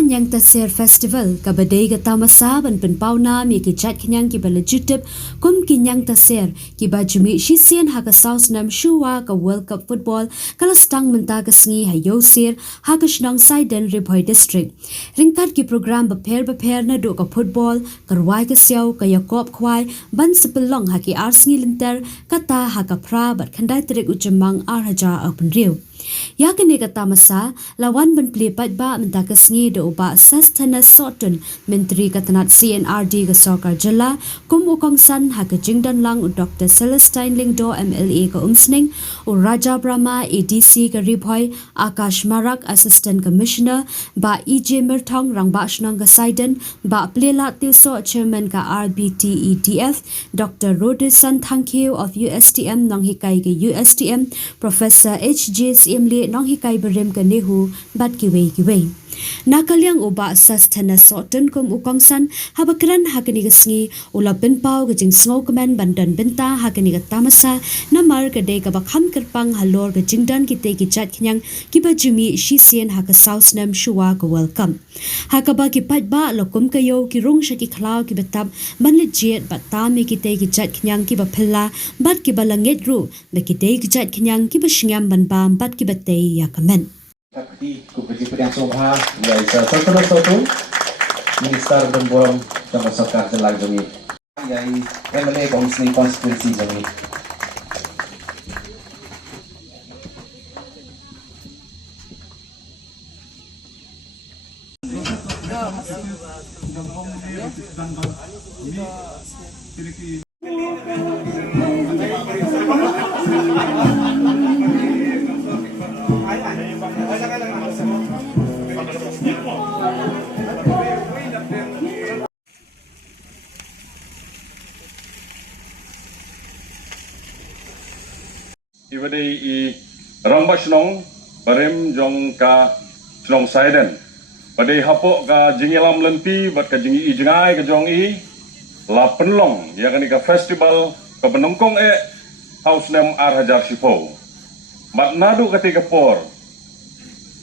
Nyang Tasir Festival kabadai gata masa ban penpauna mi ki chat kenyang ki balajutup kum ki Nyang Tasir ki bajumi shisian haka South Nam Shuwa ka World Cup Football kala stang menta ka sngi ha Yosir haka Shnong Saiden Ribhoi District. Ringkat ki program beper na do ka football karwai ka siaw ka Yakob Khwai ban sepelong haki arsngi linter kata haka pra bat khandai terik ujamang arhaja open riu. Ya kini kata masa lawan ban pelipat ba menta ka sngi do uba Sastana Sotun Menteri Katanat CNRD ke Sokar Jela kum ukong san haka jingdan lang u Dr. Celestine Lingdo MLA ke Umsning u Raja Brahma ADC ke Ribhoi Akash Marak Assistant Commissioner ba EJ Mirthong Rangba Shnong ke Saiden ba Plela Tilso Chairman ke RBTEDF Dr. Rodesan Thangkeu of USTM nong hikai ke USTM Professor HJ Imli nong hikai berim ke Nehu bat kiwei. Nakaliang uba Sastana Soton kum ukongsan habakran hakani gesngi ula benpau ke jing sngo kemen bandan benta hakani ke tamasa namar ke dei ke bakham kerpang halor ke jingdan kite ki chat kenyang ki bajumi shisian haka South Nam Shuwa ke welcome. Haka ba ki pat ba lokum kayo ki rung shaki khlaw ki betab banlit jet bat tami kite ki chat kenyang ki bapella bat ki balangit ru be ki dei ki chat kenyang ki bashingyam banbam bat ki batei ya kamen. Seperti Kupati Pedang Sobha, yaitu Sastana Sotun, Minister Bemborong Jawa Sokar Jelang Jami, yaitu MLA Komisi Konstitusi Jami. Ibadai i ramba Shnong barem jong ka Shnong Saiden. Badai hapok ka jingilam lenti bat ka jingi i jengai ka jong i la penlong ya kan ka festival ka penongkong House Nam Arhajar Sipo. Mat nadu ketika por.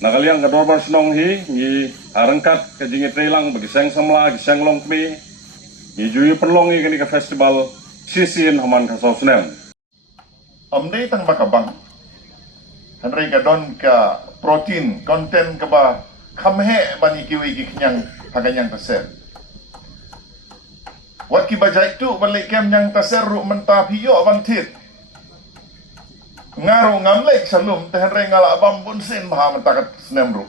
Nakaliang ka dorbar Shnong hi ni harangkat ka jingi trailang bagi seng samla ki seng long kmi. Ni jui penlong i kan ka festival sisin haman ka South Nam. Amday tang makabang hanray ka don ka protein content ka ba kamhe bani kiwi ki kenyang haganyang taser wat ki bajai tu balik kem nyang taser ru mentah hiyo bantit ngaru ngamlek salum te hanray ngala abam bunsin maha mentakat senem ru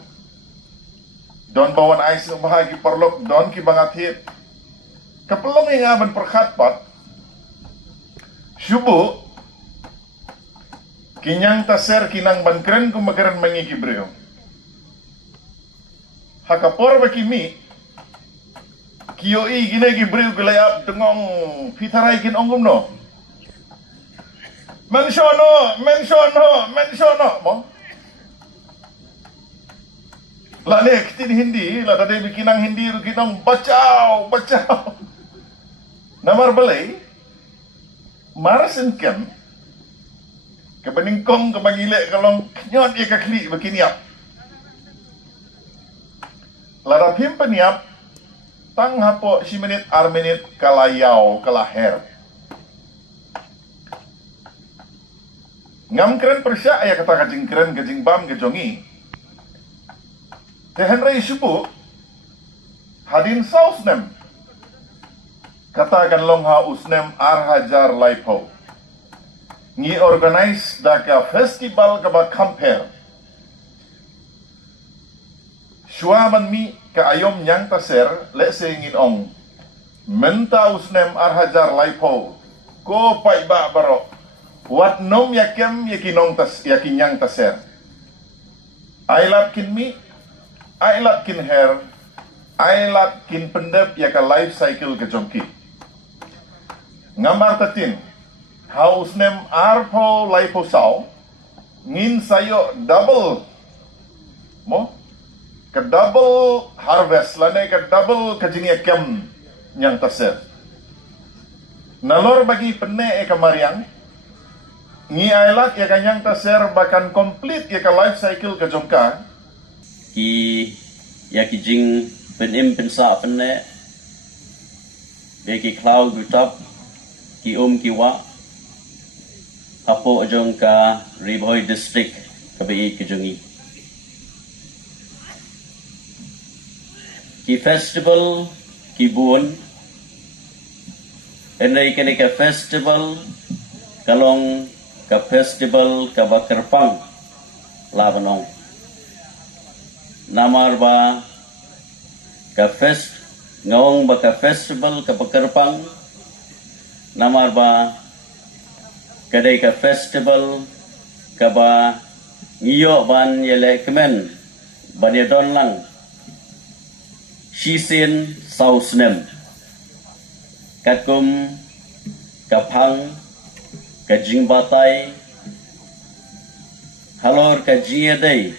don bawan ais bahagi perlok don ki bangatit kapelong ingaban perkhatpat syubu Kinyang taser kinang bankren kumagaran mangi kibreo. Hakapor bakimi kiyoi gine kibreo gelayap tengong pitarai kin ongum no. Mensono mo. La ne kitin Hindi, la tadi bikinang Hindi ru kinang bacau. Namar balai marasin kem kebeningkong kebangilek kalong kenyon ia kakli berkiniap. Larapim peniap tang hapo si menit armenit kalayau kalaher. Ngam keren persya ayah kata kajing keren kajing bam kejongi. Tehen rai subuh hadin sausnem katakan longha usnem arhajar laipo. Ngi organize daka festival ka ba kamper. Shuaman mi ka ayom nyang taser le se ngin ong. Menta usnem arhajar laipo. Ko pai ba barok. Wat nom yakem yakinong tas yakinyang taser. Ailat kin mi, ailat kin her, ailat kin pendep yaka life cycle ke jongki. Ngamar tatin House name Arpo Laiposau ngin sayo double mo ke double harvest lane ke double kajinia kem nyang taser nalor bagi penne e kamariang ngi ailat ya kanyang taser bahkan complete ya ka life cycle ke jongka ki ya ki jing pen im pen sa pen ne ya ki klau gu tap ki ki wa hapo jong ka Ribhoi district ka bi ki jongi ki festival ki buon enai kene ka festival kalong ka festival ka bakerpang labanong namar ba ka ngawang ba ka festival ka bakerpang namar ba kadai ka festival ka ba ngiyo ban yele kemen ban yadon lang Shisin sausnem kakum kapang kajing batai halor kajiyadai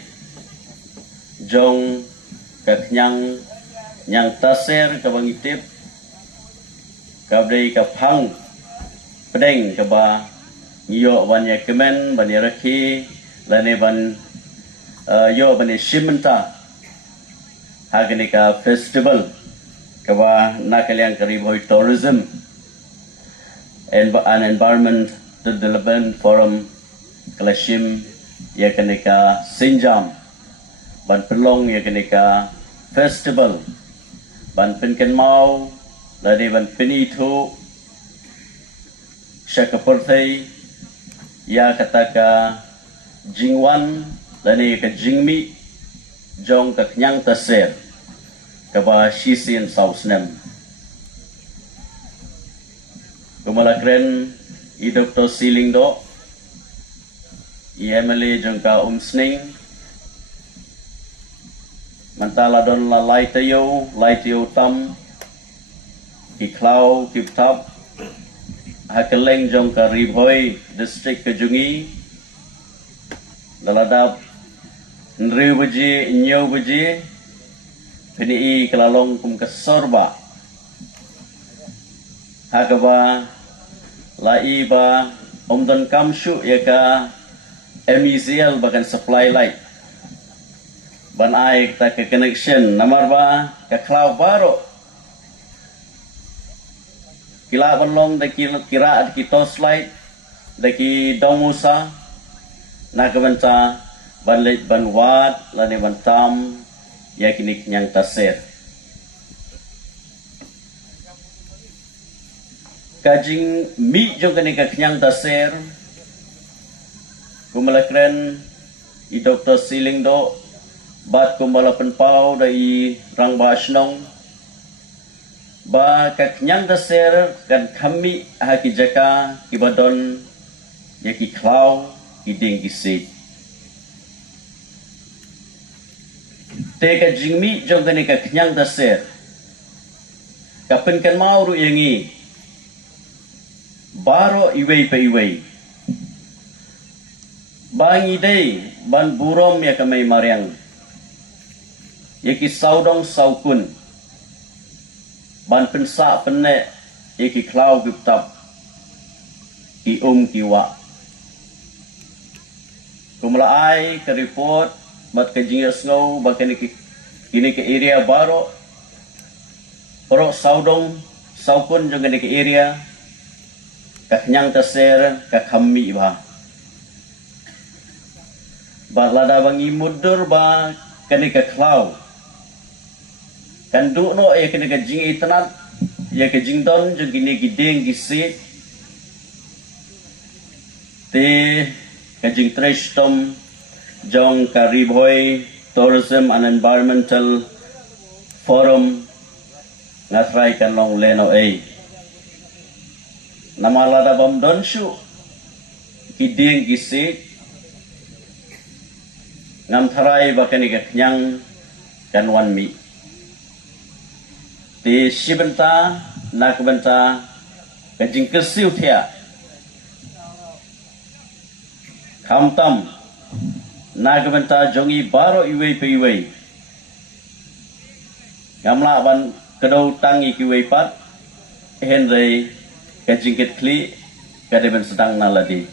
jong kaknyang nyang taser kabangitip kabdai kapang pedeng kaba ngiyo banya kemen banya rakhi lane ban yo banya shimenta hagani ka festival kaba nakalyang Ribhoi tourism and an environment development forum kalashim ya kanika sinjam ban pelong ya kanika festival ban penken mau ladi ban penitu syakaporthai ya kataka jingwan lani ka jingmi jong ka knyang taser kaba Shisin sausnem kumalakren i Dr. Siling do i Emily jong ka umsning mantala don la lai tayo tam ki klau ki tap hakeleng jong ka Ribhoi district ka jungi daladap nri buji nyo buji pini kelalong kum kesorba hagaba lai ba omdon kamshu ya ka MECL bahkan supply light ban ai ta ke connection namar ba ka klau baro kila banlong de kira ki tos light de ki domusa nagabanta banlit banwat lani bantam yakinik nyang taser kajing mi jong kani ka nyang taser kumalakren i Dr. Siling do bat kumalapan pau dai rang basnong ba ka nyang taser kan kami haki jaka ibadon yaki klau iding gisik teka jingmi jong kani ka knyang taser kapen kan mau ru yangi baro iwei pa iwei bangi dei ban burom ya kamay mariang yaki saudong saukun ban pensa penne yaki klau guptap ki kiwa kumlaay ka report mat ka jingers ngaw ba kini ka area baro pero saudong saukun jong kini ka area kaknyang taser kakami ba lada bangi mudur ba kini ka klau kandu no ya kini ka jing itanat ya ka jingdon jong kini gideng gisit te kajing trash tom jong ka Ribhoi Tourism and Environmental Forum ngatray kan long leno ay namalada bam donshu kiding gisik ngam tharay bakani kanyang kanwan mi ti shibenta nakbenta kajing kesiu thia kamtam nagabenta jongi baro iwei pe iwei gamla ban kedau tangi ki iwei pat henrei kajingket kli kade ben sedang naladi